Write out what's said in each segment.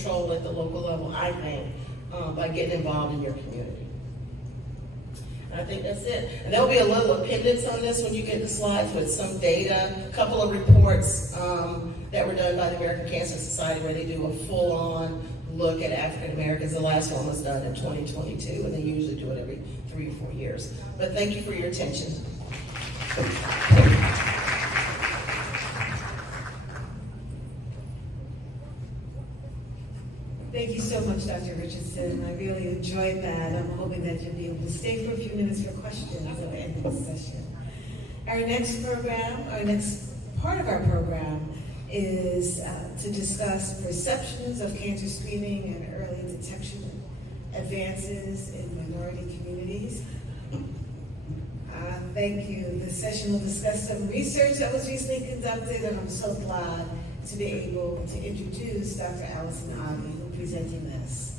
control at the local level, I think, by getting involved in your community. And I think that's it. And there'll be a little appendix on this when you get the slides with some data, a couple of reports that were done by the American Cancer Society where they do a full-on look at African Americans. The last one was done in 2022, and they usually do it every 3 or 4 years. But thank you for your attention. Thank you so much, Dr. Richardson. I really enjoyed that. I'm hoping that you'll be able to stay for a few minutes for questions at the end of the session. Our next part of our program is to discuss perceptions of cancer screening and early detection advances in minority communities. Thank you. The session will discuss some research that was recently conducted, and I'm so glad to be able to introduce Dr. Allison Adi, who is presenting this.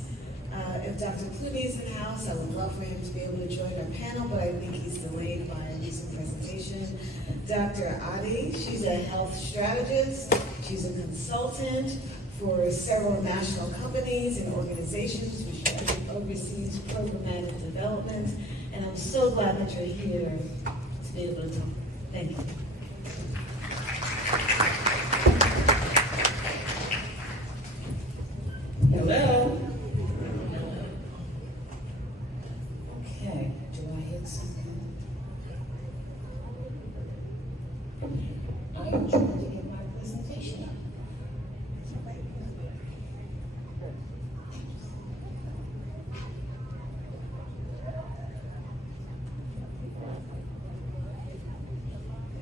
If Dr. Clooney is in the house, I would love for him to be able to join our panel, but I think he's delayed by a recent presentation. Dr. Adi, she's a health strategist. She's a consultant for several national companies and organizations. She oversees programmatic development, and I'm so glad that you're here to be able to talk. Thank you. Hello. Okay, do I hit something? I am trying to get my presentation up.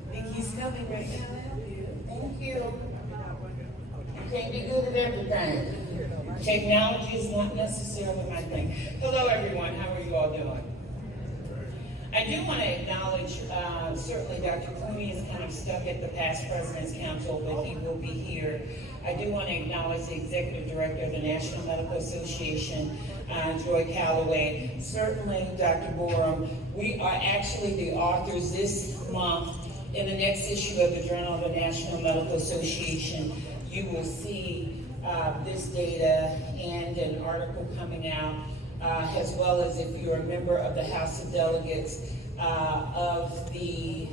I think he's coming right now. Thank you. You can't be good at everything. Technology is not necessarily my thing. Hello, everyone. How are you all doing? I do want to acknowledge, certainly Dr. Clooney is kind of stuck at the Past President's Council, but he will be here. I do want to acknowledge the Executive Director of the National Medical Association, Joy Calloway. Certainly, Dr. Borum. We are actually the authors this month in the next issue of the Journal of the National Medical Association. You will see this data and an article coming out, as well as if you're a member of the House of Delegates of the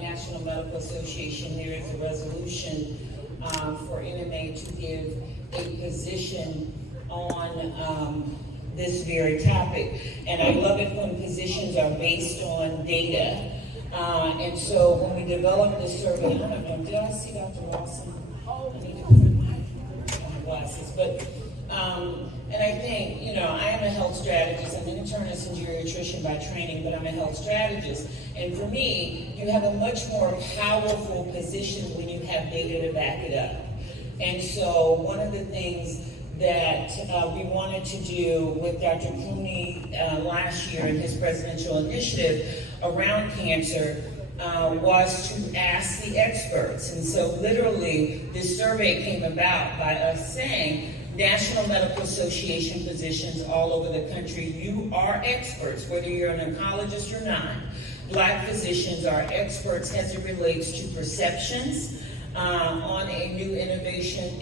National Medical Association, there is a resolution for NMA to give a position on this very topic. And I love it when positions are based on data. And so when we developed this survey, I don't know, did I see Dr. Lawson? I need to put my glasses, but and I think, you know, I am a health strategist. I'm an internist in geriatrician by training, but I'm a health strategist. And for me, you have a much more powerful position when you have data to back it up. And so one of the things that we wanted to do with Dr. Clooney last year in his presidential initiative around cancer was to ask the experts. And so literally this survey came about by us saying, National Medical Association physicians all over the country, you are experts, whether you're an oncologist or not. Black physicians are experts as it relates to perceptions on a new innovation,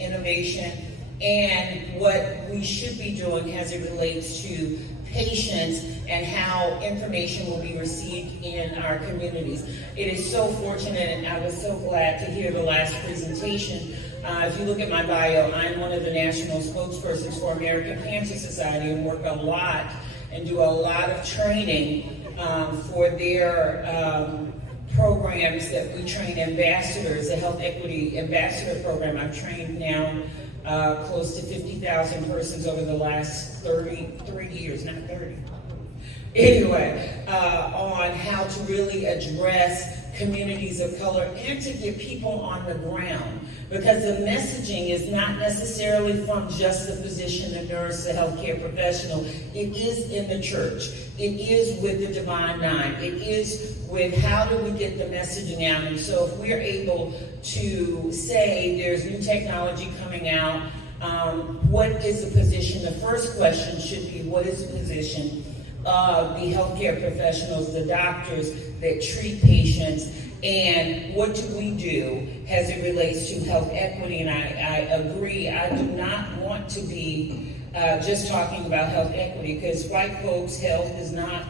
and what we should be doing as it relates to patients and how information will be received in our communities. It is so fortunate, and I was so glad to hear the last presentation. If you look at my bio, I'm one of the national spokespersons for American Cancer Society and work a lot and do a lot of training for their programs that we train ambassadors, the Health Equity Ambassador Program. I've trained now close to 50,000 persons over the last 33 years, not 30. Anyway, on how to really address communities of color and to get people on the ground. Because the messaging is not necessarily from just the physician, the nurse, the healthcare professional. It is in the church. It is with the Divine Nine. It is with how do we get the messaging out. And so if we're able to say there's new technology coming out, what is the position? The first question should be, what is the position of the healthcare professionals, the doctors that treat patients, and what do we do as it relates to health equity? And I agree, I do not want want to be just talking about health equity, because white folks' health is not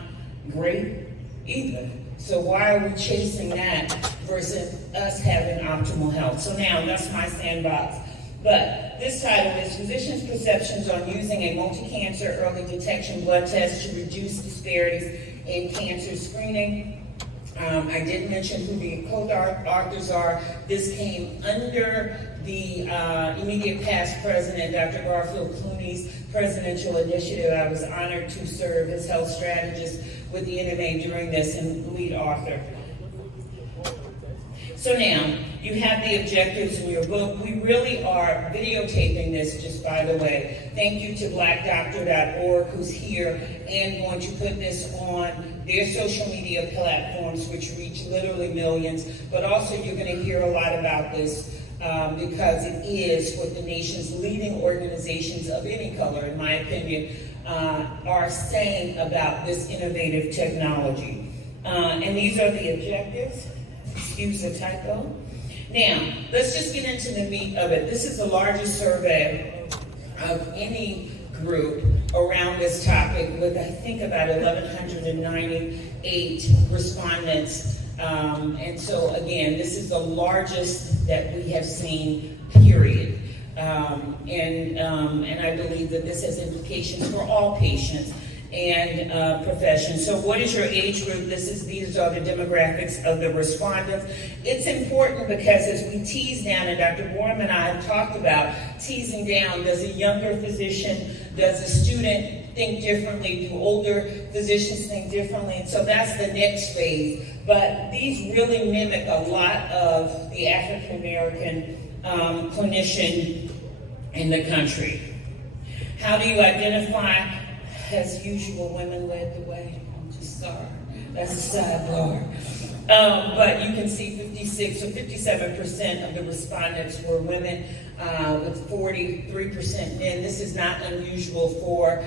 great either. So why are we chasing that versus us having optimal health? So now that's my sandbox. But this title is Physicians' Perceptions on Using a Multi-Cancer Early Detection Blood Test to Reduce Disparities in Cancer Screening. I did mention who the co-authors are. This came under the immediate past president, Dr. Garfield Clooney's presidential initiative. I was honored to serve as health strategist with the NMA during this and lead author. So now, you have the objectives in your book. We really are videotaping this, just by the way. Thank you to blackdoctor.org, who's here and going to put this on their social media platforms, which reach literally millions. But also, you're going to hear a lot about this because it is what the nation's leading organizations of any color, in my opinion, are saying about this innovative technology. And these are the objectives. Excuse the typo. Now, let's just get into the meat of it. This is the largest survey of any group around this topic with, I think, about 1,198 respondents. And so, again, this is the largest that we have seen, period. And I believe that this has implications for all patients and professions. So what is your age group? These are the demographics of the respondents. It's important because as we tease down, and Dr. Borum and I have talked about teasing down, does a younger physician, does a student think differently, do older physicians think differently? And so that's the next phase. But these really mimic a lot of the African American clinician in the country. How do you identify? As usual, women led the way. I'm just sorry. That's a sidebar. But you can see 57% of the respondents were women, with 43% men. This is not unusual for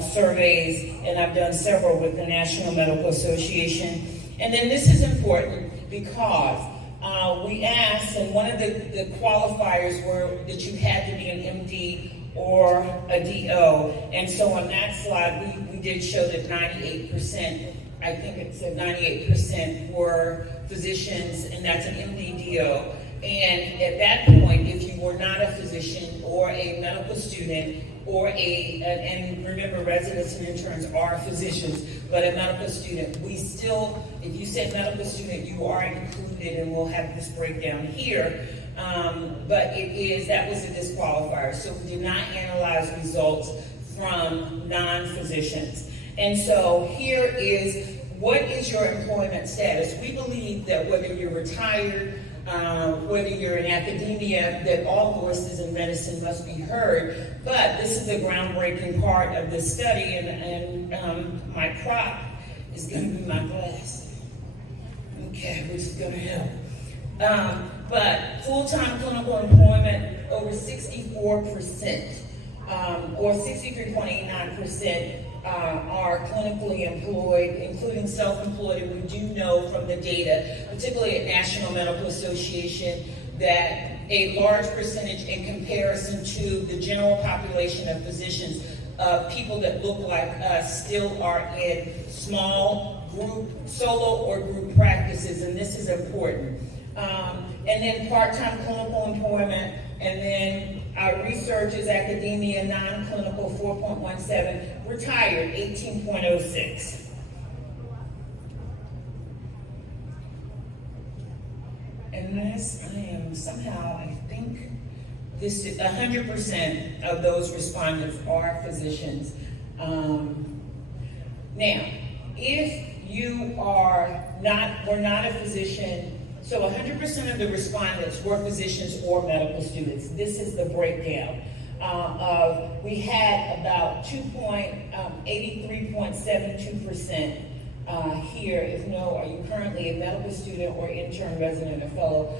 surveys, and I've done several with the National Medical Association. And then this is important because we asked, and one of the qualifiers were that you had to be an MD or a DO. And so on that slide, we did show that 98%, I think it said 98% were physicians, and that's an MD-DO. And at that point, if you were not a physician or a medical student or and remember, residents and interns are physicians, but a medical student, we still, if you say medical student, you are included, and we'll have this breakdown here. But that was a disqualifier. So we did not analyze results from non-physicians. And so here is, what is your employment status? We believe that whether you're retired, whether you're in academia, that all voices in medicine must be heard. But this is a groundbreaking part of this study, and my prop is going to be my glass. Okay, which is going to help. But full-time clinical employment, over 64%, or 63.89% are clinically employed, including self-employed. And we do know from the data, particularly at National Medical Association, that a large percentage in comparison to the general population of physicians, people that look like us still are in small group, solo or group practices, and this is important. And then part-time clinical employment, and then our research is academia, non-clinical 4.17, retired 18.06. And this, I think this is 100% of those respondents are physicians. Now, if you were not a physician, so 100% of the respondents were physicians or medical students. This is the breakdown we had about 83.72% here. If no, are you currently a medical student or intern, resident, or fellow?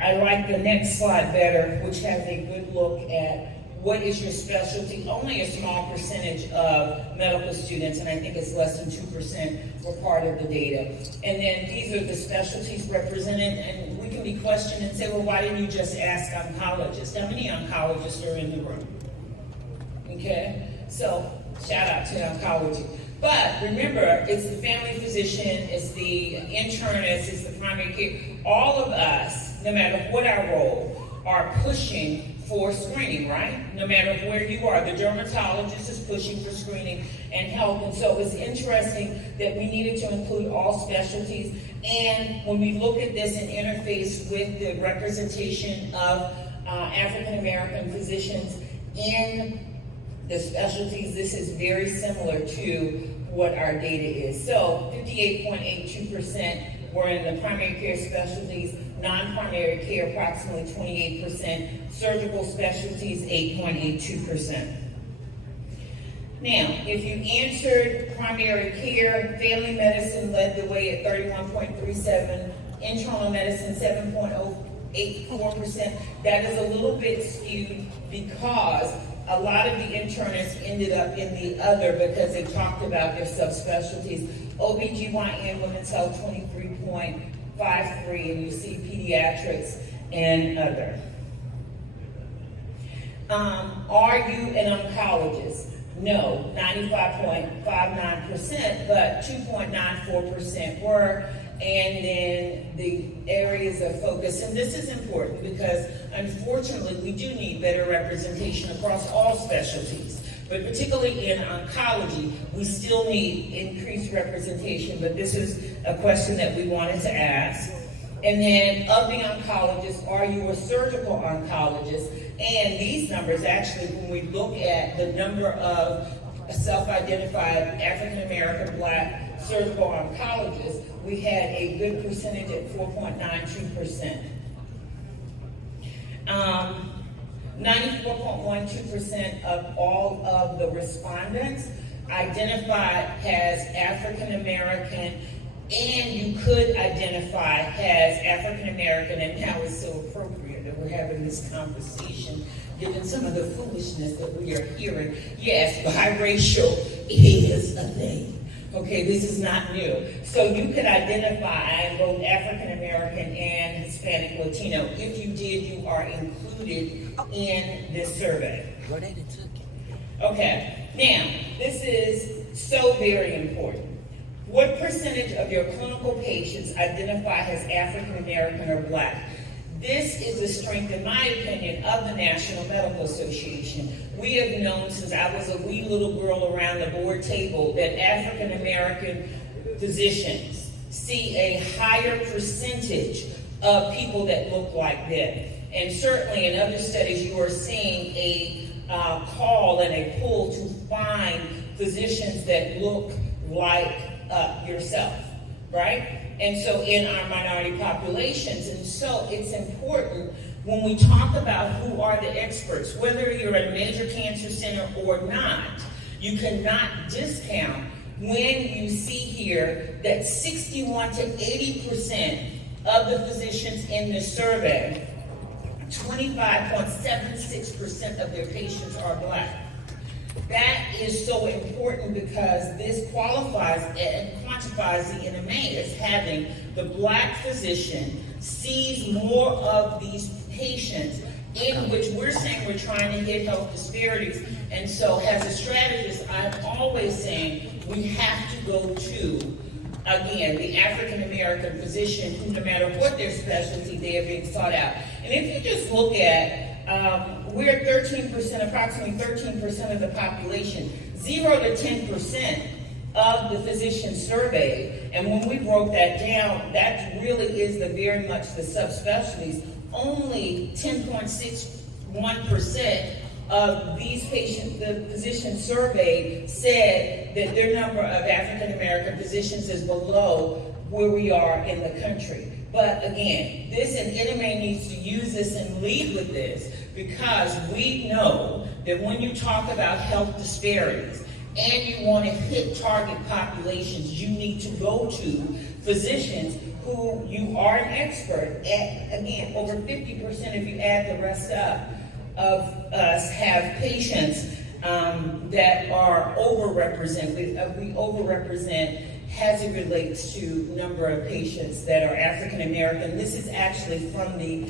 I like the next slide better, which has a good look at what is your specialty. Only a small percentage of medical students, and I think it's less than 2%, were part of the data. And then these are the specialties represented, and we can be questioned and say, well, why didn't you just ask oncologists? How many oncologists are in the room? Okay? So, shout out to oncology. But remember, it's the family physician, it's the internist, it's the primary care. All of us, no matter what our role, are pushing for screening, right? No matter where you are, the dermatologist is pushing for screening and health. And so it's interesting that we needed to include all specialties. And when we look at this and interface with the representation of African American physicians in the specialties, this is very similar to what our data is. So 58.82% were in the primary care specialties, non-primary care approximately 28%, surgical specialties 8.82%. Now, if you answered primary care, family medicine led the way at 31.37, internal medicine 7.084%. That is a little bit skewed because a lot of the internists ended up in the other because they talked about their subspecialties. OBGYN, women's health 23.53, and you see pediatrics and other. Are you an oncologist? No, 95.59%, but 2.94% were. And then the areas of focus, and this is important because unfortunately we do need better representation across all specialties, but particularly in oncology, we still need increased representation, but this is a question that we wanted to ask. And then of the oncologists, are you a surgical oncologist? And these numbers actually, when we look at the number of self-identified African American Black surgical oncologists, we had a good percentage at 4.92%. 94.12% of all of the respondents identified as African American, and you could identify as African American, and now it's so appropriate that we're having this conversation given some of the foolishness that we are hearing. Yes, biracial is a thing. Okay, this is not new. So you could identify both African American and Hispanic Latino. If you did, you are included in this survey. Okay, now, this is so very important. What percentage of your clinical patients identify as African American or Black? This is the strength, in my opinion, of the National Medical Association. We have known since I was a wee little girl around the board table that African American physicians see a higher percentage of people that look like them. And certainly in other studies, you are seeing a call and a pull to find physicians that look like yourself, right? And so in our minority populations, and so it's important when we talk about who are the experts, whether you're at a major cancer center or not, you cannot discount when you see here that 61 to 80% of the physicians in this survey, 25.76% of their patients are Black. That is so important because this qualifies and quantifies the NMA as having the Black physician sees more of these patients, in which we're saying we're trying to hit health disparities. And so as a strategist, I'm always saying we have to go to, again, the African American physician who, no matter what their specialty, they are being sought out. And if you just look at we're 13%, approximately 13% of the population, 0 to 10% of the physicians surveyed. And when we broke that down, that really is very much the subspecialties. Only 10.61% of these patients, the physicians surveyed, said that their number of African American physicians is below where we are in the country. But again, this and NMA needs to use this and lead with this, because we know that when you talk about health disparities and you want to hit target populations, you need to go to physicians who you are an expert at. Again, over 50%, if you add the rest up, of us have patients that are overrepresented. We overrepresent as it relates to number of patients that are African American. This is actually from the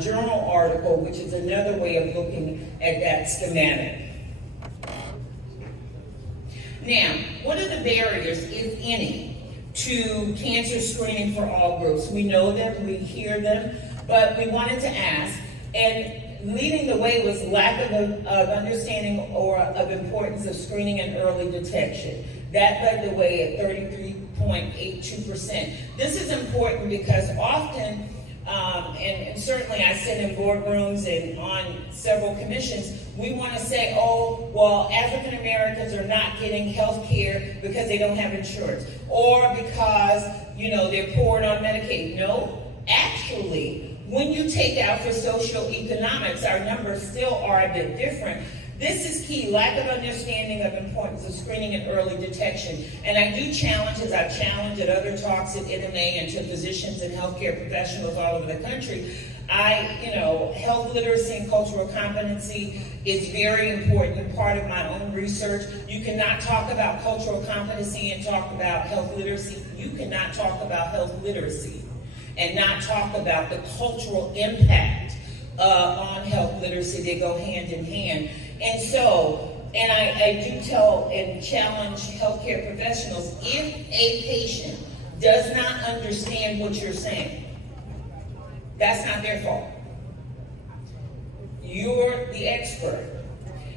journal article, which is another way of looking at that schematic. Now, what are the barriers, if any, to cancer screening for all groups? We know them, we hear them, but we wanted to ask, and leading the way was lack of understanding or of importance of screening and early detection. That led the way at 33.82%. This is important because often, and certainly I sit in boardrooms and on several commissions, we want to say, oh, well, African Americans are not getting health care because they don't have insurance, or because, they're poor on Medicaid. No, actually, when you take out for socioeconomics, our numbers still are a bit different. This is key, lack of understanding of importance of screening and early detection. And I do challenge, as I've challenged at other talks at NMA and to physicians and healthcare professionals all over the country, health literacy and cultural competency is very important, part of my own research. You cannot talk about cultural competency and talk about health literacy. You cannot talk about health literacy and not talk about the cultural impact on health literacy. They go hand in hand. And so, I do tell and challenge healthcare professionals, if a patient does not understand what you're saying, that's not their fault. You're the expert.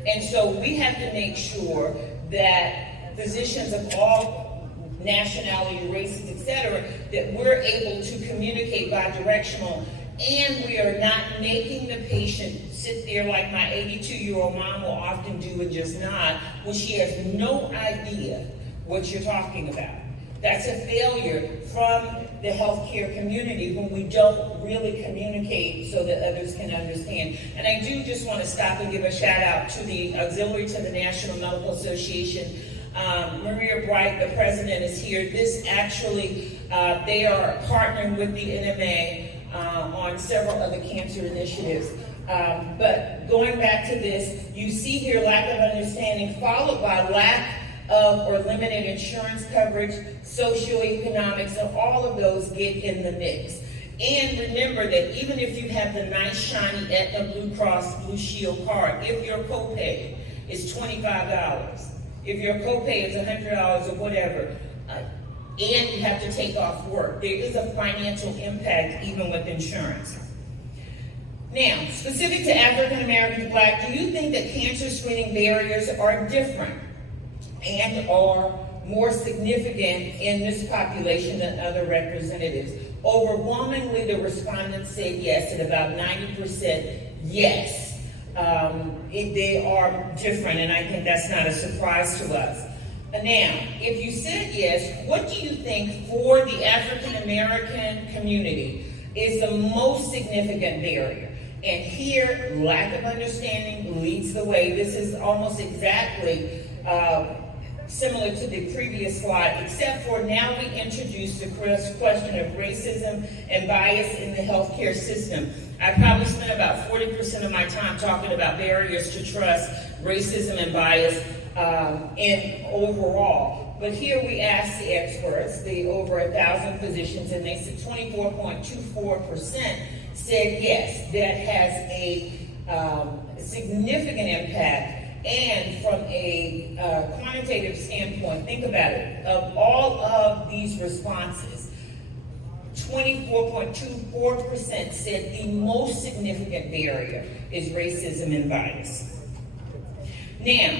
And so we have to make sure that physicians of all nationality, races, etc., that we're able to communicate bidirectional, and we are not making the patient sit there like my 82-year-old mom will often do and just nod when she has no idea what you're talking about. That's a failure from the healthcare community when we don't really communicate so that others can understand. And I do just want to stop and give a shout out to the auxiliary to the National Medical Association. Maria Bright, the president, is here. This actually, they are partnering with the NMA on several other cancer initiatives. But going back to this, you see here lack of understanding followed by lack of or limited insurance coverage, socioeconomics, and all of those get in the mix. And remember that even if you have the nice, shiny Aetna Blue Cross Blue Shield card, if your copay is $25, if your copay is $100 or whatever, and you have to take off work, there is a financial impact even with insurance. Now, specific to African Americans, Black, do you think that cancer screening barriers are different and are more significant in this population than other representatives? Overwhelmingly, the respondents said yes, at about 90% yes. They are different, and I think that's not a surprise to us. Now, if you said yes, what do you think for the African American community is the most significant barrier? And here, lack of understanding leads the way. This is almost exactly similar to the previous slide, except for now we introduce the question of racism and bias in the healthcare system. I probably spent about 40% of my time talking about barriers to trust, racism and bias, and overall. But here we asked the experts, the over 1,000 physicians, and they said 24.24% said yes, that has a significant impact. And from a quantitative standpoint, think about it, of all of these responses, 24.24% said the most significant barrier is racism and bias. Now,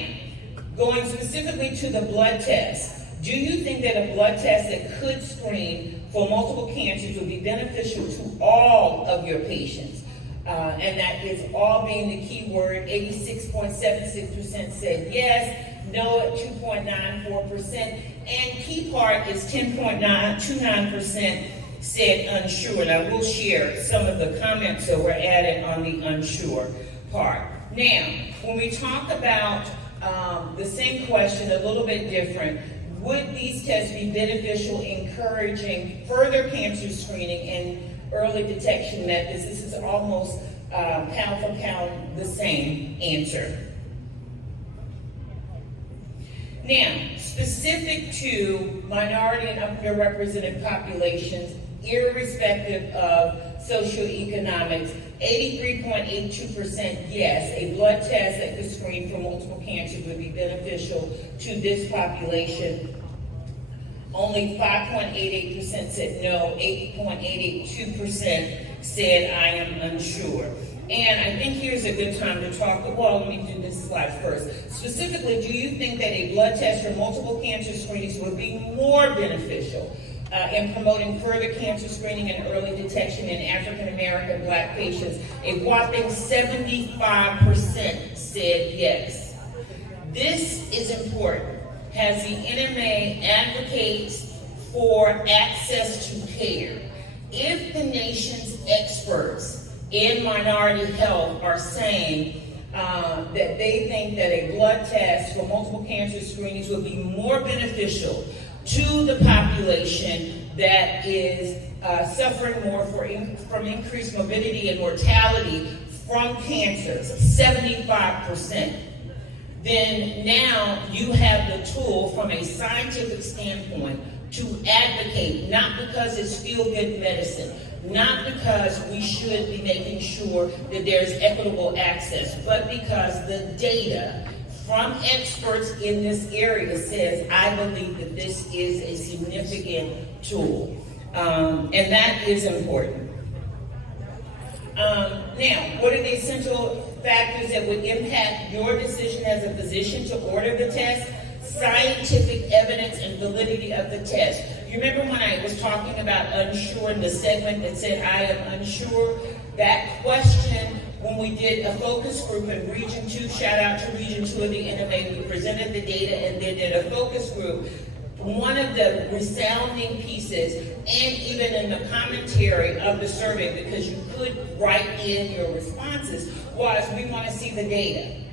going specifically to the blood test, do you think that a blood test that could screen for multiple cancers would be beneficial to all of your patients? And that is all being the key word. 86.76% said yes, no at 2.94%, and key part is 10.29% said unsure. And I will share some of the comments that were added on the unsure part. Now, when we talk about the same question, a little bit different, would these tests be beneficial, encouraging further cancer screening and early detection methods? This is almost pound for pound the same answer. Now, specific to minority and underrepresented populations, irrespective of socioeconomics, 83.82% yes, a blood test that could screen for multiple cancers would be beneficial to this population. Only 5.88% said no, 8.882% said I am unsure. And I think here's a good time to talk, well, let me do this slide first. Specifically, do you think that a blood test for multiple cancer screenings would be more beneficial in promoting further cancer screening and early detection in African American Black patients? A whopping 75% said yes. This is important. As the NMA advocates for access to care, if the nation's experts in minority health are saying that they think that a blood test for multiple cancer screenings would be more beneficial to the population that is suffering more from increased morbidity and mortality from cancers, 75%. Then now you have the tool from a scientific standpoint to advocate, not because it's feel-good medicine, not because we should be making sure that there's equitable access, but because the data from experts in this area says, I believe that this is a significant tool. And that is important. Now, what are the essential factors that would impact your decision as a physician to order the test? Scientific evidence and validity of the test. You remember when I was talking about unsure in the segment that said I am unsure? That question, when we did a focus group in Region 2, shout out to Region 2 of the NMA, we presented the data and then did a focus group. One of the resounding pieces, and even in the commentary of the survey, because you could write in your responses, was we want to see the data.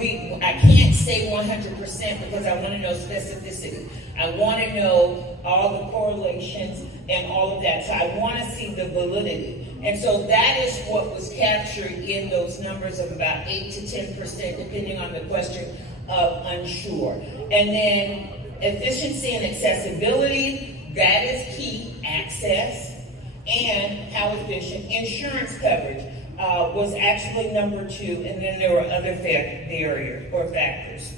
I can't say 100% because I want to know specificity. I want to know all the correlations and all of that. So I want to see the validity. And so that is what was captured in those numbers of about 8 to 10%, depending on the question of unsure. And then efficiency and accessibility, that is key, access, and how efficient. Insurance coverage was actually number 2, and then there were other barriers or factors.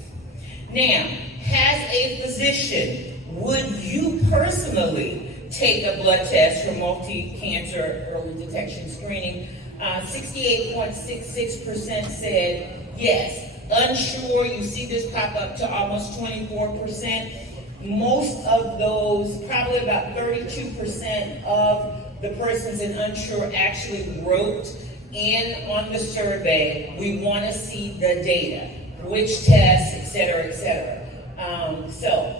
Now, as a physician, would you personally take a blood test for multi-cancer early detection screening? 68.66% said yes. Unsure, you see this pop up to almost 24%. Most of those, probably about 32% of the persons in unsure actually wrote in on the survey, we want to see the data, which tests, et cetera, et cetera. So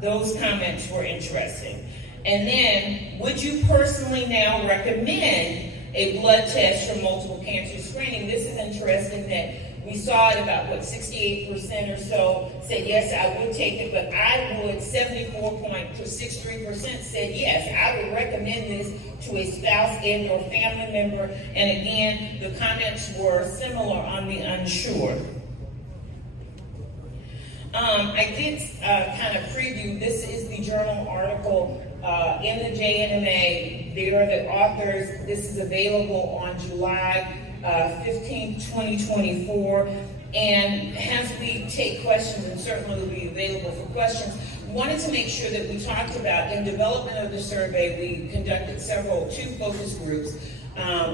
those comments were interesting. And then, would you personally now recommend a blood test for multiple cancer screening? This is interesting that we saw it about, 68% or so said, yes, I would take it, but I would, 74.63% said, yes, I would recommend this to a spouse and or family member. And again, the comments were similar on the unsure. I did kind of preview, this is the journal article in the JNMA. They are the authors. This is available on July 15th, 2024. And as we take questions, and certainly will be available for questions, wanted to make sure that we talked about, in development of the survey, we conducted two focus groups.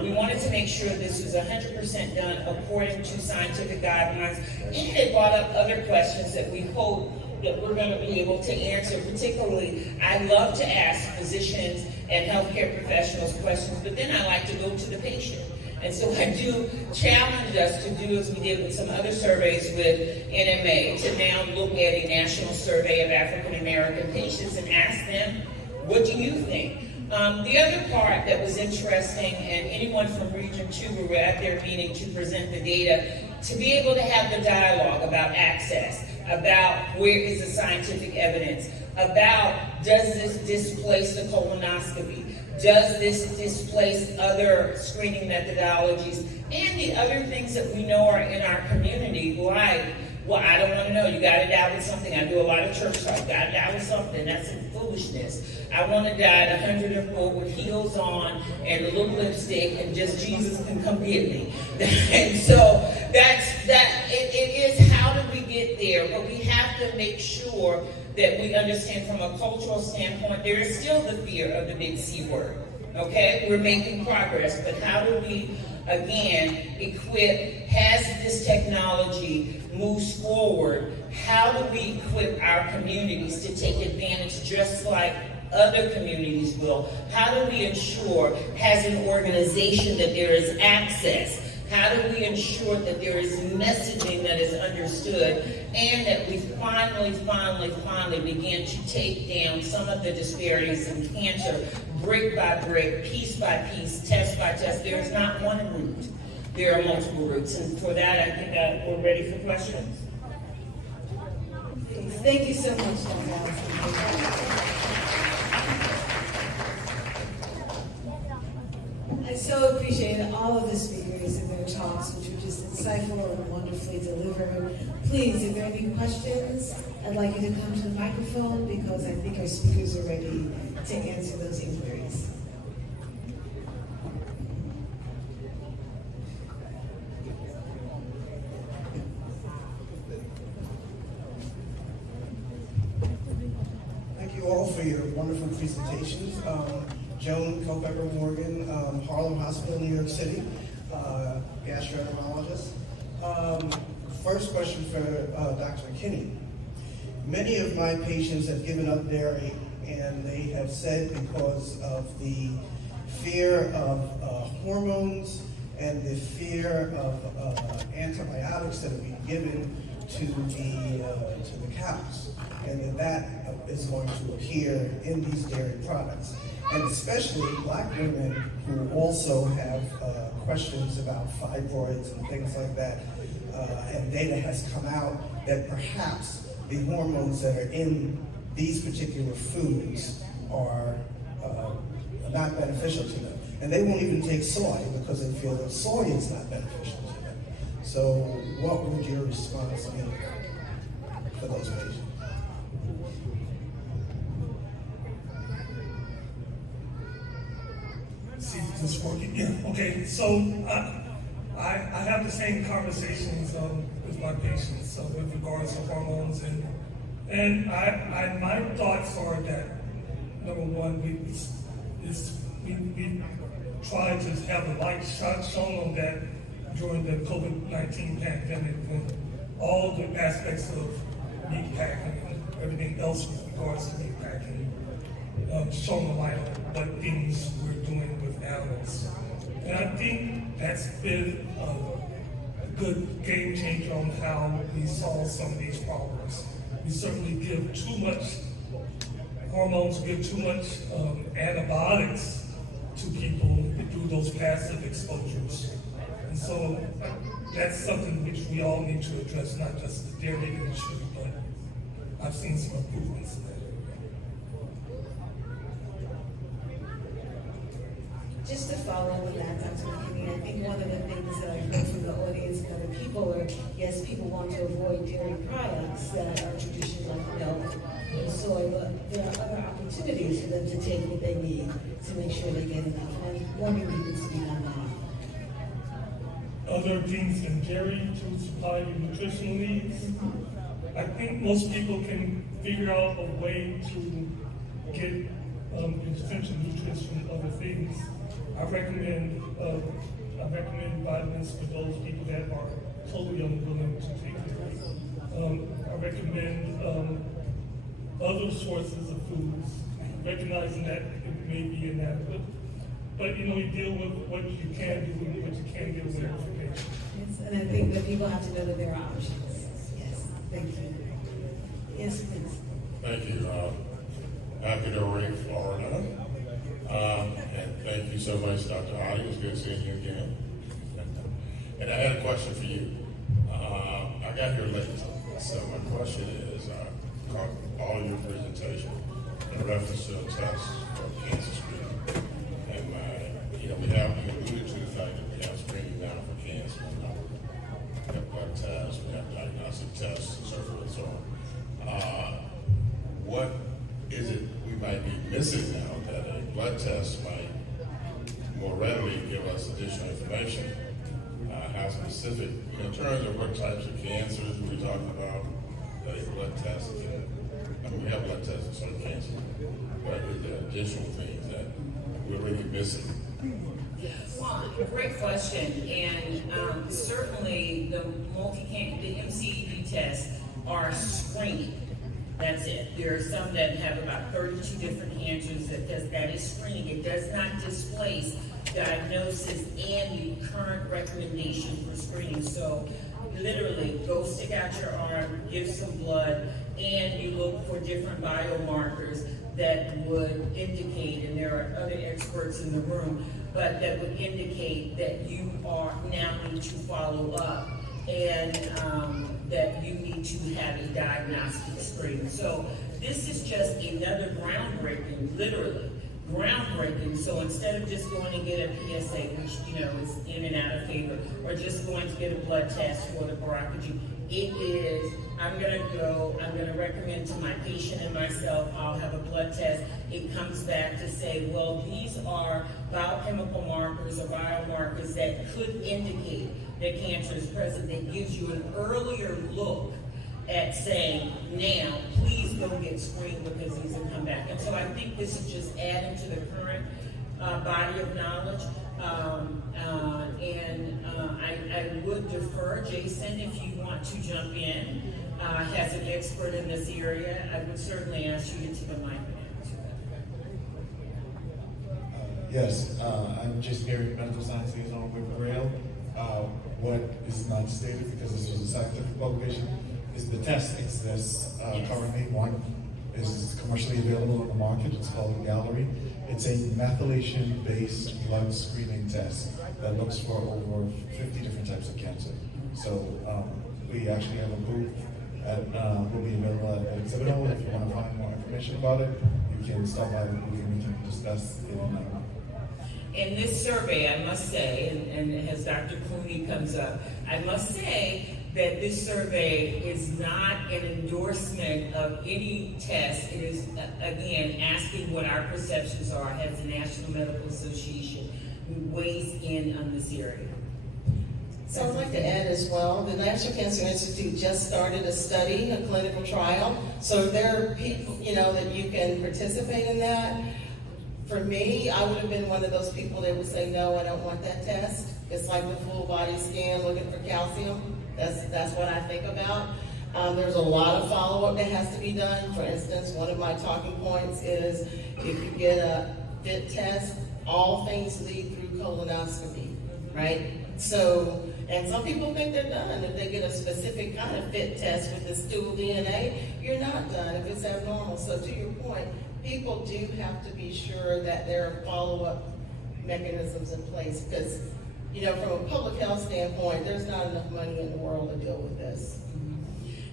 We wanted to make sure this was 100% done according to scientific guidelines, and it brought up other questions that we hope that we're going to be able to answer. Particularly, I love to ask physicians and healthcare professionals questions, but then I like to go to the patient. And so I do challenge us to do as we did with some other surveys with NMA, to now look at a national survey of African American patients and ask them, what do you think? The other part that was interesting, and anyone from Region 2 who were at their meeting to present the data, to be able to have the dialogue about access, about where is the scientific evidence, about does this displace the colonoscopy, does this displace other screening methodologies, and the other things that we know are in our community, like Well, I don't want to know. You got to die with something. I do a lot of church talk. Got to die with something. That's some foolishness. I want to die at 104 with heels on and a little lipstick, and just Jesus can come get me. And so it is how do we get there? But we have to make sure that we understand from a cultural standpoint, there is still the fear of the big C word. Okay? We're making progress, but how do we, again, equip, as this technology moves forward, how do we equip our communities to take advantage just like other communities will? How do we ensure, as an organization, that there is access? How do we ensure that there is messaging that is understood, and that we finally begin to take down some of the disparities in cancer, brick by brick, piece by piece, test by test? There is not one route. There are multiple routes. And for that, I think we're ready for questions. Thank you so much, Dr. Allison. I so appreciated all of the speakers and their talks, which were just insightful and wonderfully delivered. Please, if there are any questions, I'd like you to come to the microphone, because I think our speakers are ready to answer those inquiries. Thank you all for your wonderful presentations. Joan Culpepper Morgan, Harlem Hospital, New York City, gastroenterologist. First question for Dr. McKinney. Many of my patients have given up dairy, and they have said because of the fear of hormones and the fear of antibiotics that are being given to the cows, and that is going to appear in these dairy products. And especially Black women who also have questions about fibroids and things like that. And data has come out that perhaps the hormones that are in these particular foods are not beneficial to them. And they won't even take soy because they feel that soy is not beneficial to them. So what would your response be for those patients? See if this is working. Yeah, okay. So I have the same conversations with my patients with regards to hormones, and my thoughts are that number one, we try to have the light shown on that during the COVID-19 pandemic, when all the aspects of meat packing and everything else with regards to meat packing shone the light on what things we're doing with animals. And I think that's been a good game changer on how we solve some of these problems. We certainly give too much hormones, give too much antibiotics to people through those passive exposures. And so that's something which we all need to address, not just the dairy industry, but I've seen some improvements in that. Just to follow up with that, Dr. McKinney, I think one of the things that I've heard from the audience and other people are, yes, people want to avoid dairy products that are traditional, like milk and soy, but there are other opportunities for them to take what they need to make sure they get enough. And I'm wondering what needs to be done now. Other things than dairy to supply your nutritional needs. I think most people can figure out a way to get essential nutrients from other things. I recommend vitamins for those people that are totally unwilling to take it. I recommend other sources of foods, recognizing that it may be inadequate. But you deal with what you can do and what you can't deal with information. Yes, and I think that people have to know that there are options. Yes, thank you. Yes, please. Thank you. Happy to Ray, Florida. And thank you so much, Dr. Hardy. It was good seeing you again. And I had a question for you. I got here late, so my question is, I caught all your presentation in reference to a test for cancer screening. And we alluded to the fact that we have screening now for cancer. We have blood tests, we have diagnostic tests more readily give us additional information, how specific, in terms of what types of cancers we're talking about, blood tests. I mean, we have blood tests for certain cancers, but there are additional things that we're really missing. Well, great question, and certainly the the MCED tests are screening. That's it. There are some that have about 32 different cancers that is screening. It does not displace diagnosis and the current recommendation for screening. So literally, go stick out your arm, give some blood, and you look for different biomarkers that would indicate, and there are other experts in the room, but that would indicate that you are now need to follow up and that you need to have a diagnostic screen. So this is just another groundbreaking, literally groundbreaking. So instead of just going to get a PSA, which is in and out of favor, or just going to get a blood test for the barocage, it is, I'm gonna recommend to my patient and myself, I'll have a blood test. It comes back to say, well, these are biochemical markers or biomarkers that could indicate that cancer is present. That gives you an earlier look at saying, now, please go get screened because these will come back. And so I think this is just adding to the current body of knowledge. I would defer, Jason, if you want to jump in, as an expert in this area. I would certainly ask you to take a mic and answer that. Yes, I'm Jason Gary, medical science liaison with Grail. What is not stated, because this was a scientific publication, is the test exists currently. One is commercially available on the market. It's called Gallery. It's a methylation-based blood screening test that looks for over 50 different types of cancer. So we actually have a booth that will be available at Exhibit Hall. If you want to find more information about it, you can stop by the booth and we can discuss it. In this survey, I must say, and as Dr. Clooney comes up, I must say that this survey is not an endorsement of any test. It is, again, asking what our perceptions are as the National Medical Association weighs in on this area. So I'd like to add as well, the National Cancer Institute just started a study, a clinical trial. So there are people, that you can participate in that. For me, I would have been one of those people that would say, no, I don't want that test. It's like the full body scan looking for calcium. That's what I think about. There's a lot of follow-up that has to be done. For instance, one of my talking points is if you get a FIT test, all things lead through colonoscopy, right? So, and some people think they're done. If they get a specific kind of FIT test with the stool DNA, you're not done if it's abnormal. So to your point, people do have to be sure that there are follow-up mechanisms in place because, from a public health standpoint, there's not enough money in the world to deal with this.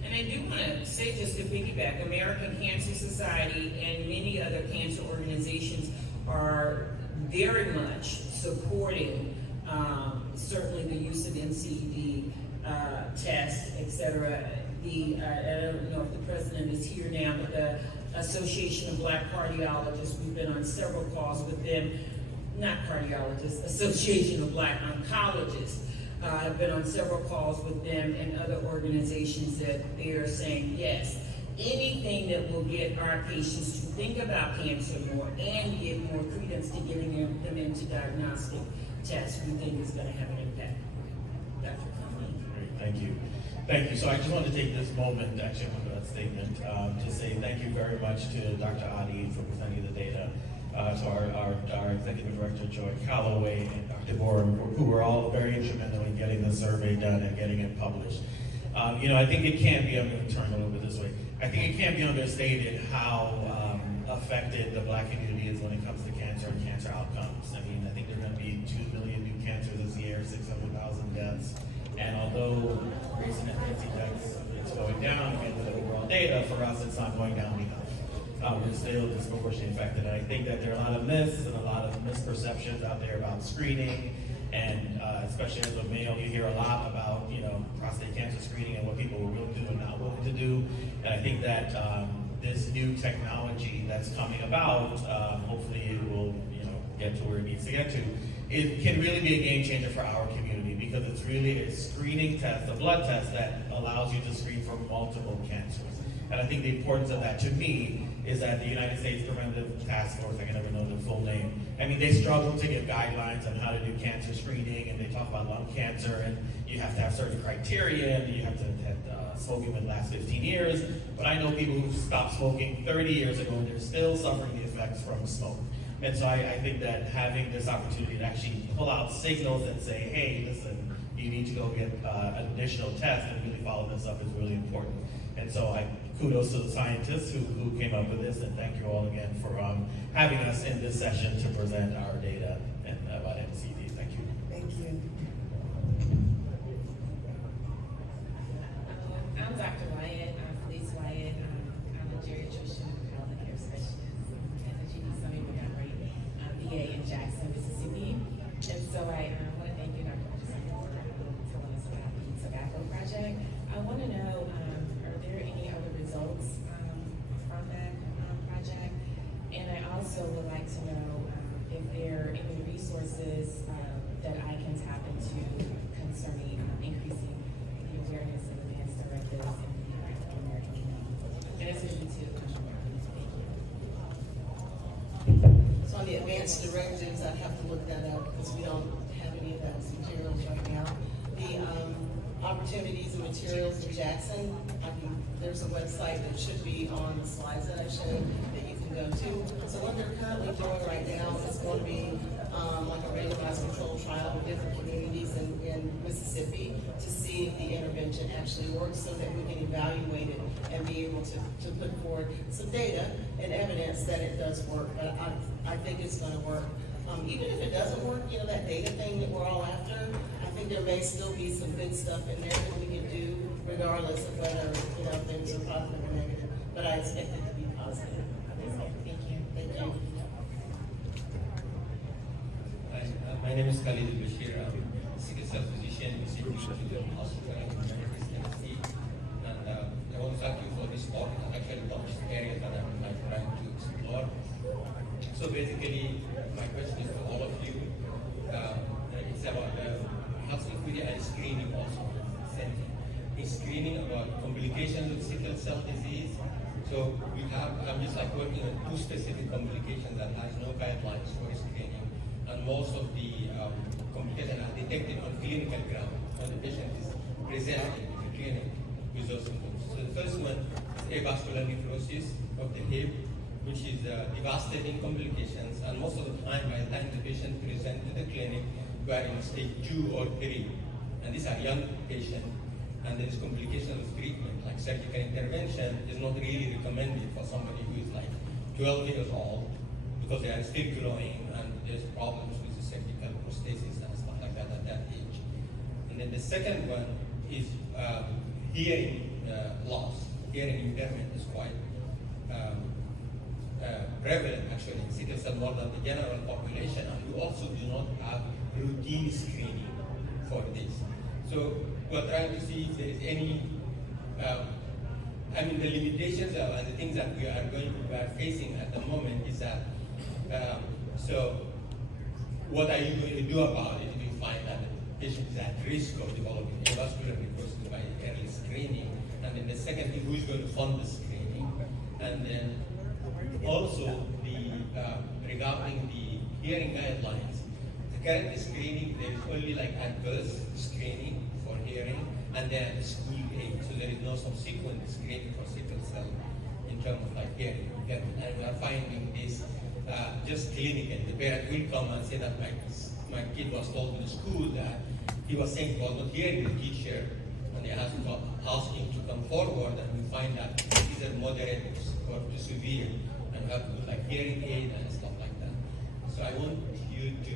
And I do want to say, just to piggyback, American Cancer Society and many other cancer organizations are very much supporting certainly the use of MCED tests, et cetera. I don't know if the president is here now, but the Association of Black Cardiologists, we've been on several calls with them, not cardiologists, Association of Black Oncologists. I've been on several calls with them and other organizations that they are saying, yes, anything that will get our patients to think about cancer more and give more credence to getting them into diagnostic tests, we think is going to have an impact. Dr. Conley. Great, thank you. Thank you. So I just wanted to take this moment, actually, I want that statement, to say thank you very much to Dr. Adi for presenting the data, to our Executive Director, Joy Calloway, and Dr. Borum, who were all very instrumental in getting the survey done and getting it published. I think it can't be, I'm going to turn it a little bit this way, I think it can't be understated how affected the Black community is when it comes to cancer and cancer outcomes. I mean, I think there are going to be 2 million new cancers this year, 600,000 deaths. And although recent pregnancy deaths it's going down again with the overall data, for us it's not going down enough. We're still disproportionately affected. And I think that there are a lot of myths and a lot of misperceptions out there about screening, and especially as a male, you hear a lot about prostate cancer screening and what people are willing to do and not willing to do. And I think that this new technology that's coming about, hopefully it will get to where it needs to get to, it can really be a game changer for our community because it's really a screening test, a blood test that allows you to screen for multiple cancers. And I think the importance of that to me is that the United States Preventive Task Force, I can never know the full name, I mean, they struggle to give guidelines on how to do cancer screening, and they talk about lung cancer, and you have to have certain criteria, and you have to have smoking within the last 15 years. But I know people who stopped smoking 30 years ago, and they're still suffering the effects from smoke. And so I think that having this opportunity to actually pull out signals and say, hey, listen, you need to go get an additional test and really follow this up is really important. And so kudos to the scientists who came up with this, and thank you all again for having us in this session to present our data and about MCD. Thank you. Thank you. I'm Dr. Wyatt, Felice Wyatt. I'm a geriatrician and healthcare specialist at the GD Summit Montgomery VA in Jackson, Mississippi. And so I want to thank you, Dr. Hutchinson, for telling us about the tobacco project. I want to know, are there any other results from that project? And I also would like to know if there are any resources that I can tap into concerning increasing the awareness of advanced directives in the African American community. And that's going to be too. Thank you. So on the advanced directives, I'd have to look that up because we don't have any of those materials right now. The opportunities and materials in Jackson, there's a website that should be on the slides that I showed that you can go to. So what they're currently doing right now is going to be like a randomized controlled trial with different communities in Mississippi to see if the intervention actually works so that we can evaluate it and be able to put forward some data and evidence that it does work. But I think it's going to work. Even if it doesn't work, that data thing that we're all after, I think there may still be some good stuff in there that we can do regardless of whether, things are positive or negative. But I expect it to be positive. Thank you. Thank you. Hi, my name is Khalid Bashir. I'm a sickle cell physician in St. Luke's Hospital in Memphis, Tennessee. And I want to thank you for this talk. It actually touched areas that I'm trying to explore. So basically, my question is to all of you. It's about health equity and screening also. In screening about complications with sickle cell disease. So I'm just working on 2 specific complications that has no guidelines for screening. And most of the complications are detected on clinical ground when the patient is presenting in the clinic with those symptoms. So the first one is avascular necrosis of the hip, which is devastating complications. And most of the time, by the time the patient presents to the clinic, we are in stage 2 or 3. And these are young patients. And there is complication with treatment, like surgical intervention is not really recommended for somebody who is 12 years old because they are still growing and there's problems with the surgical prosthesis and stuff like that at that age. And then the second one is hearing loss. Hearing impairment is quite prevalent actually in sickle cell more than the general population, and we also do not have routine screening for this. So we're trying to see if there is any, the limitations and the things that we are facing at the moment is that, so what are you going to do about it if you find that the patient is at risk of developing avascular necrosis by early screening? And then the second thing, who's going to fund the screening? And then also regarding the hearing guidelines, the current screening, there is only adverse screening for hearing, and then school age. So there is no subsequent screening for sickle cell in terms of hearing. And we are finding this just clinical. The parent will come and say that my kid was told in school that he was saying he was not hearing the teacher, and they asked him to come forward, and we find that these are moderate or to severe, and we have to put hearing aid and stuff like that. So I want you to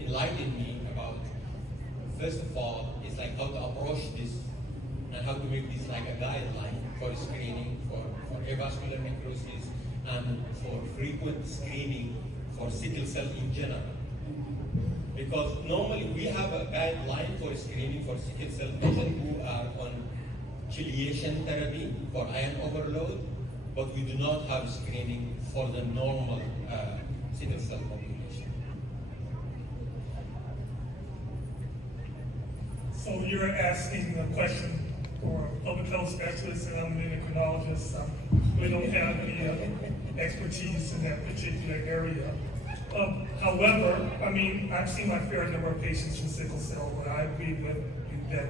enlighten me about, first of all, is how to approach this and how to make this a guideline for screening for avascular necrosis and for frequent screening for sickle cell in general. Because normally we have a guideline for screening for sickle cell patients who are on chelation therapy for iron overload, but we do not have screening for the normal sickle cell population. So you're asking a question for a public health specialist, and I'm an endocrinologist. We don't have any expertise in that particular area. However, I mean, I've seen my fair number of patients with sickle cell, but I agree with you that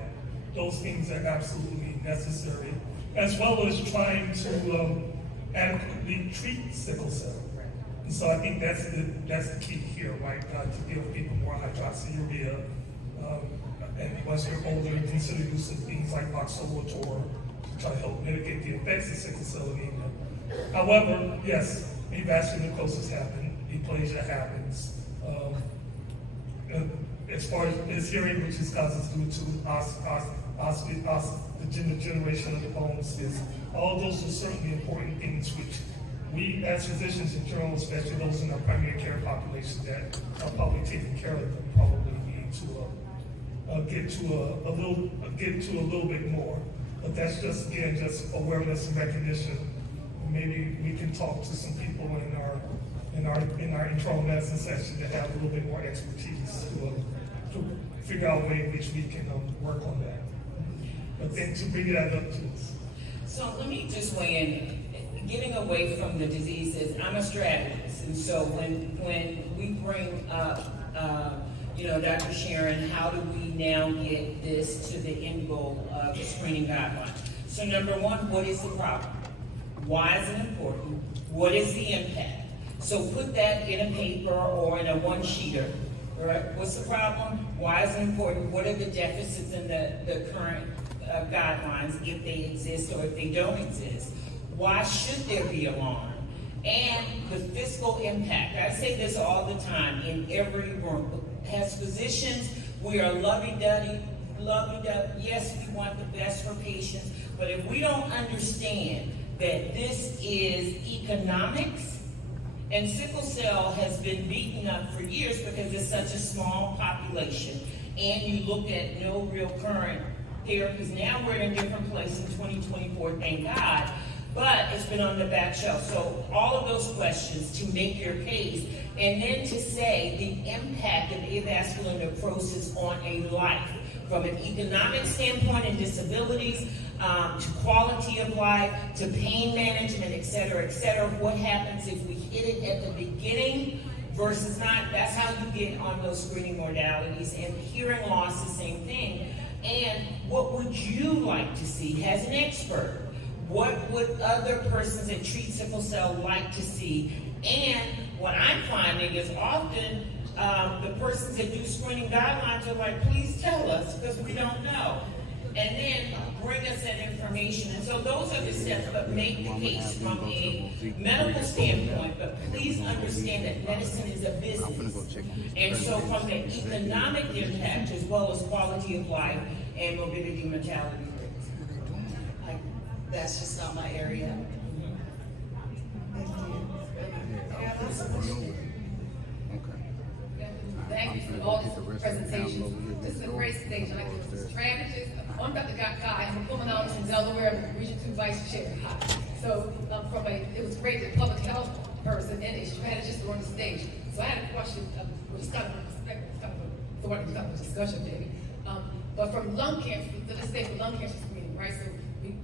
those things are absolutely necessary, as well as trying to adequately treat sickle cell. And so I think that's the key here, right? To give people more hydroxyurea. And once they're older, consider using things like oxalotor to try to help mitigate the effects of sickle cell anemia. However, yes, avascular necrosis happens, aplasia happens. As far as hearing, which is causes due to the degeneration of the bones, all those are certainly important things which we as physicians in general, especially those in our primary care population that are probably taking care of them, probably need to get to a little bit more. But that's just, again, just awareness and recognition. Maybe we can talk to some people in our internal medicine section that have a little bit more expertise to figure out a way in which we can work on that. But then to bring that up to us. So let me just weigh in. Getting away from the diseases, I'm a strategist, and so when we bring up Dr. Sharon, how do we now get this to the end goal of the screening guideline? So number one, what is the problem? Why is it important? What is the impact? So put that in a paper or in a one-sheeter. Right? What's the problem? Why is it important? What are the deficits in the current guidelines, if they exist or if they don't exist? Why should there be alarm? And the fiscal impact. I say this all the time in every room. As physicians, we are lovey-dovey. Yes, we want the best for patients, but if we don't understand that this is economics, and sickle cell has been beaten up for years because it's such a small population, and you look at no real current therapies. Now we're in a different place in 2024, thank God, but it's been on the back shelf. So all of those questions to make your case, and then to say the impact of avascular necrosis on a life, from an economic standpoint and disabilities, to quality of life, to pain management, et cetera, et cetera. What happens if we hit it at the beginning versus not? That's how you get on those screening modalities. And hearing loss, the same thing. And what would you like to see as an expert? What would other persons that treat sickle cell like to see? And what I'm finding is often the persons that do screening guidelines are like, please tell us, because we don't know. And then bring us that information. And so those are the steps, but make the case from a medical standpoint, but please understand that medicine is a business. And so from the economic impact as well as quality of life and morbidity and mortality rates. That's just not my area. Thank you. Thank you for all these presentations. This is a great stage. I like this strategist. I'm Dr. Guy. I'm a pulmonologist in Delaware, Region 2 Vice Chair. So it was great that public health person and a strategist were on the stage. So I had a question, which is kind of a discussion maybe. But from lung cancer, let's say for lung cancer screening, right? So we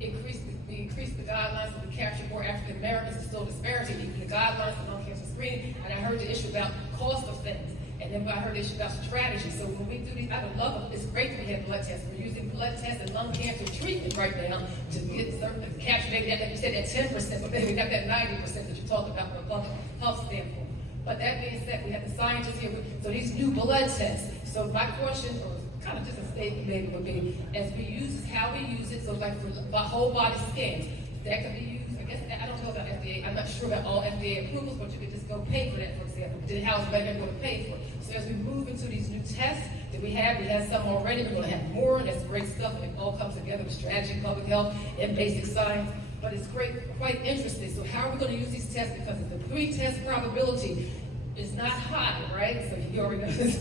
increased the guidelines, and we captured more African Americans. There's still disparity in the guidelines for lung cancer screening. And I heard the issue about cost of things. And then I heard the issue about strategy. So when we do these, I would love it. It's great that we have blood tests. We're using blood tests and lung cancer treatment right now to get certain, to capture maybe that, like you said, that 10%, but maybe we got that 90% that you talked about from a public health standpoint. But that being said, we have the scientists here. So these new blood tests. So my question, or kind of just a statement maybe, would be, as we use it, how we use it. So like for whole body scans, that could be used. I guess I don't know about FDA. I'm not sure about all FDA approvals, but you could just go pay for that, for example. Then how is Medicare going to pay for it? So as we move into these new tests that we had some already. We're going to have more. That's great stuff. It all comes together with strategy, public health, and basic science. But it's quite interesting. So how are we going to use these tests? Because the pre-test probability is not high, right? So you already know this.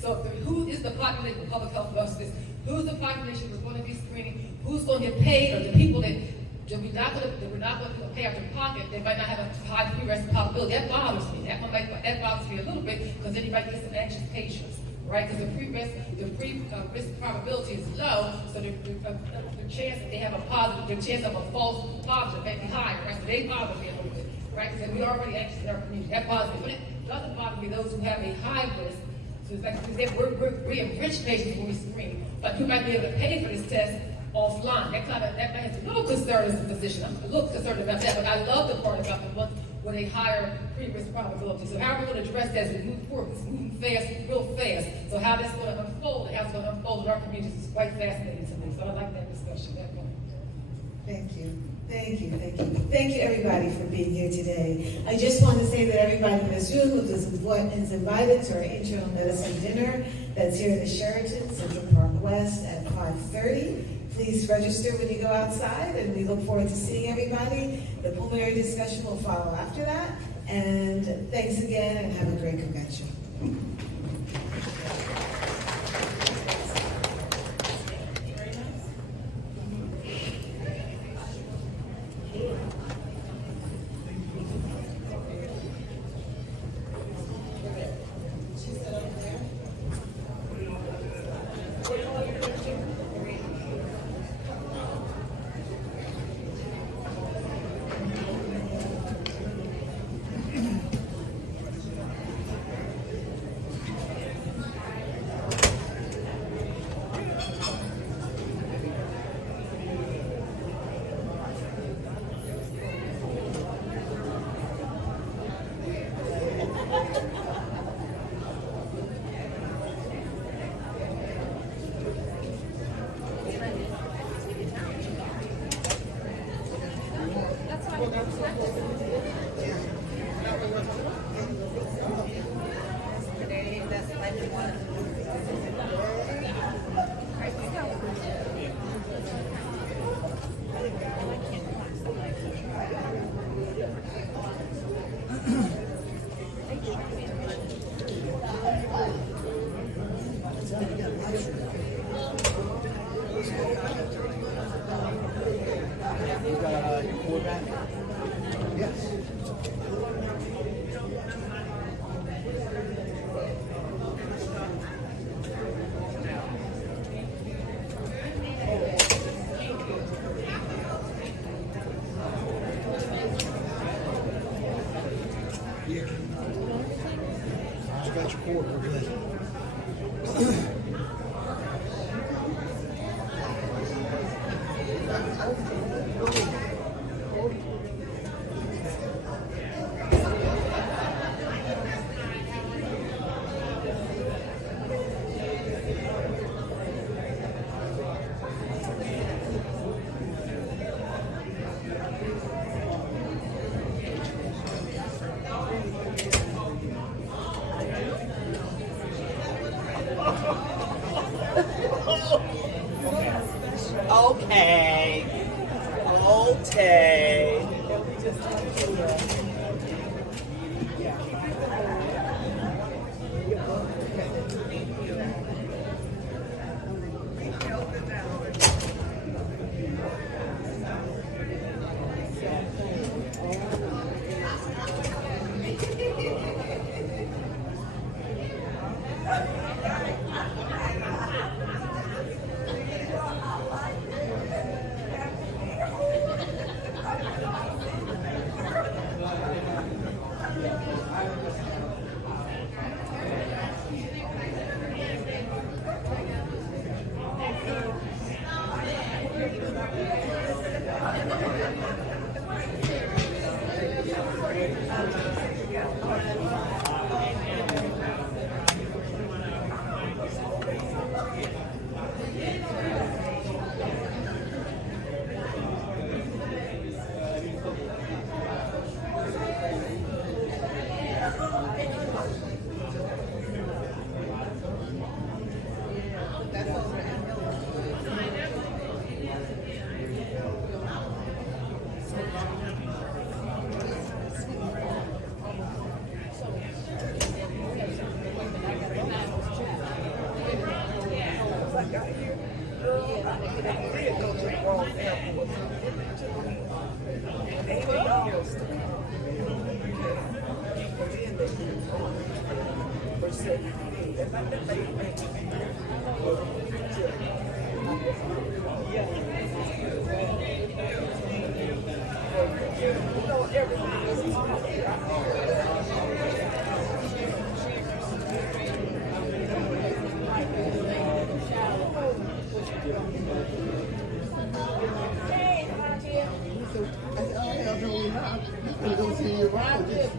So who is the population of public health versus who's the population we're going to be screening? Who's going to get paid? Or the people that we we're not going to pay out of pocket, they might not have a high pre-risk probability. That bothers me. That bothers me a little bit because then you might get some anxious patients, right? Because the pre-risk probability is low, so the chance that they have a positive, the chance of a false positive may be higher, right? So they bother me a little bit, right? Because we're already anxious in our community. That bothers me. But it doesn't bother me those who have a high risk. So it's like we enrich patients when we screen, but you might be able to pay for this test offline. That has a little concern as a physician. I'm a little concerned about that, but I love the part about the ones with a higher pre-risk probability. So how are we going to address that as we move forward? It's moving fast, real fast. So how that's going to unfold and how it's going to unfold in our communities is quite fascinating to me. So I like that discussion. Thank you. Thank you, thank you. Thank you, everybody, for being here today. I just want to say that everybody in this room is invited to our internal medicine dinner that's here in the Sheraton, Central Park West at 5:30. Please register when you go outside, and we look forward to seeing everybody. The pulmonary discussion will follow after that. And thanks again, and have a great convention. I got here. Girl, I didn't get that. I didn't go to the wrong airport.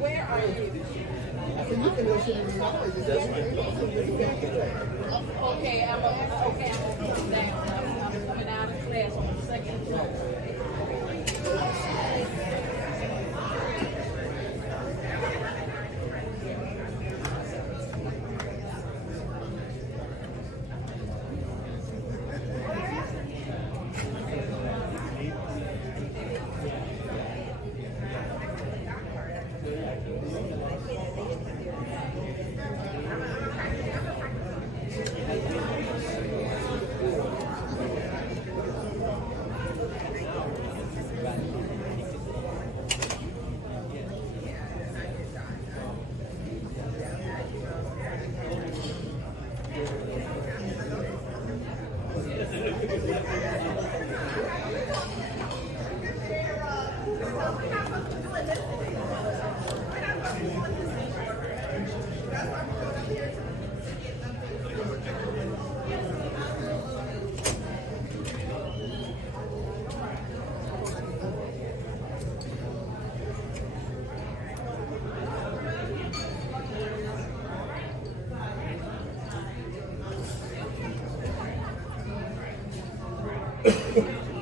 Where are you? I said, you can go sit in the office. Okay, I'm going down. I'm coming out of class on the second floor. Thank you.